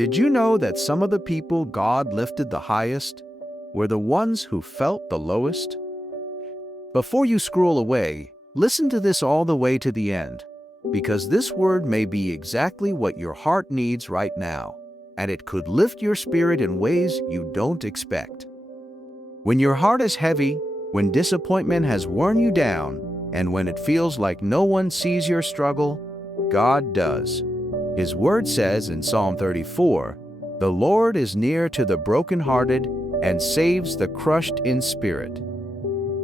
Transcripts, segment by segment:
Did you know that some of the people God lifted the highest were the ones who felt the lowest? Before you scroll away, listen to this all the way to the end, because this word may be exactly what your heart needs right now, and it could lift your spirit in ways you don't expect. When your heart is heavy, when disappointment has worn you down, and when it feels like no one sees your struggle, God does. His word says in Psalm 34, "The Lord is near to the brokenhearted and saves the crushed in spirit."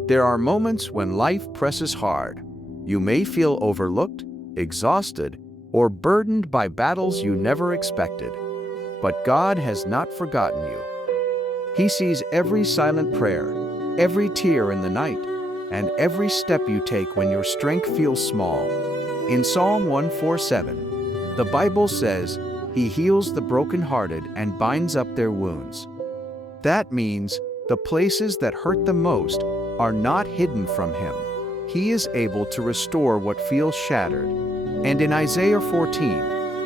There are moments when life presses hard. You may feel overlooked, exhausted, or burdened by battles you never expected. But God has not forgotten you. He sees every silent prayer, every tear in the night, and every step you take when your strength feels small. In Psalm 147, the Bible says, "He heals the brokenhearted and binds up their wounds." That means the places that hurt the most are not hidden from Him. He is able to restore what feels shattered. And in Isaiah 14,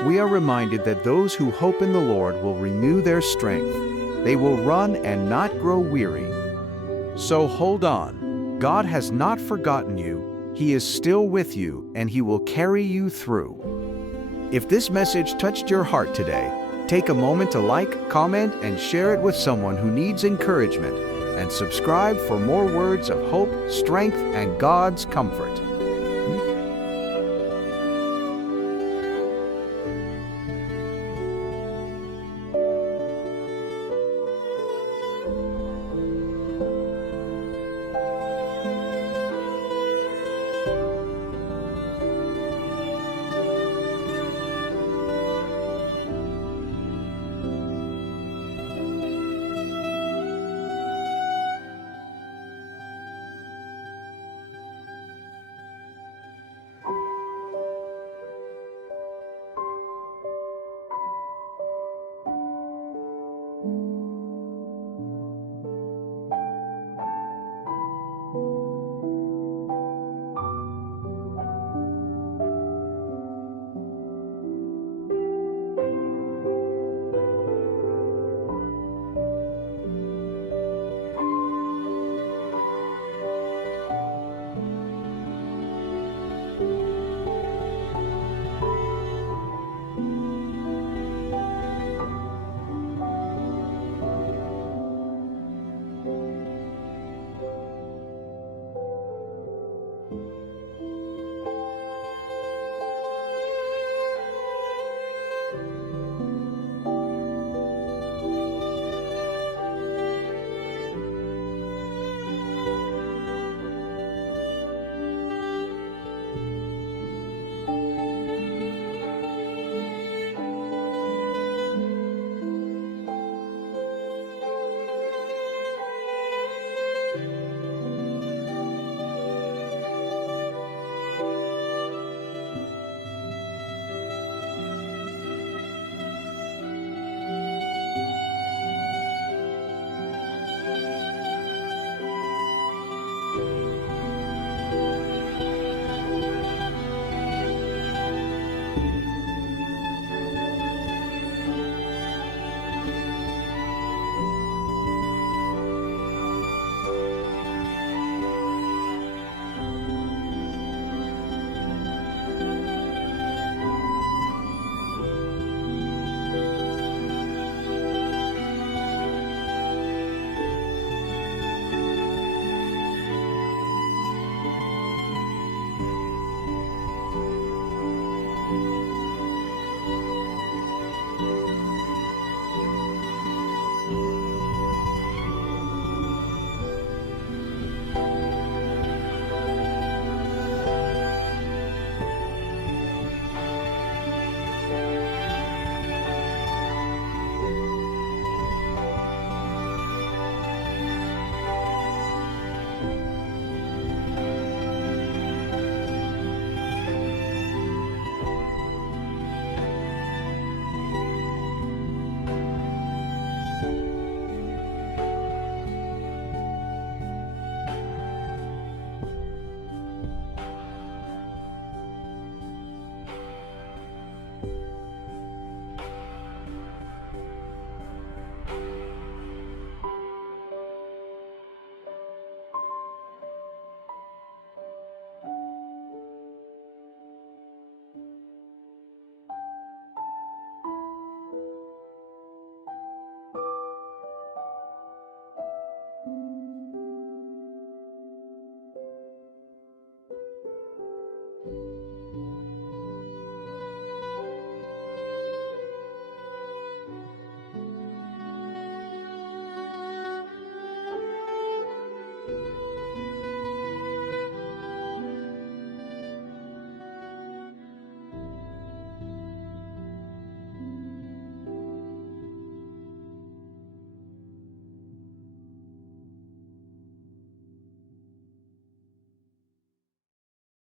we are reminded that those who hope in the Lord will renew their strength. They will run and not grow weary. So hold on. God has not forgotten you. He is still with you, and He will carry you through. If this message touched your heart today, take a moment to like, comment, and share it with someone who needs encouragement, and subscribe for more words of hope, strength, and God's comfort.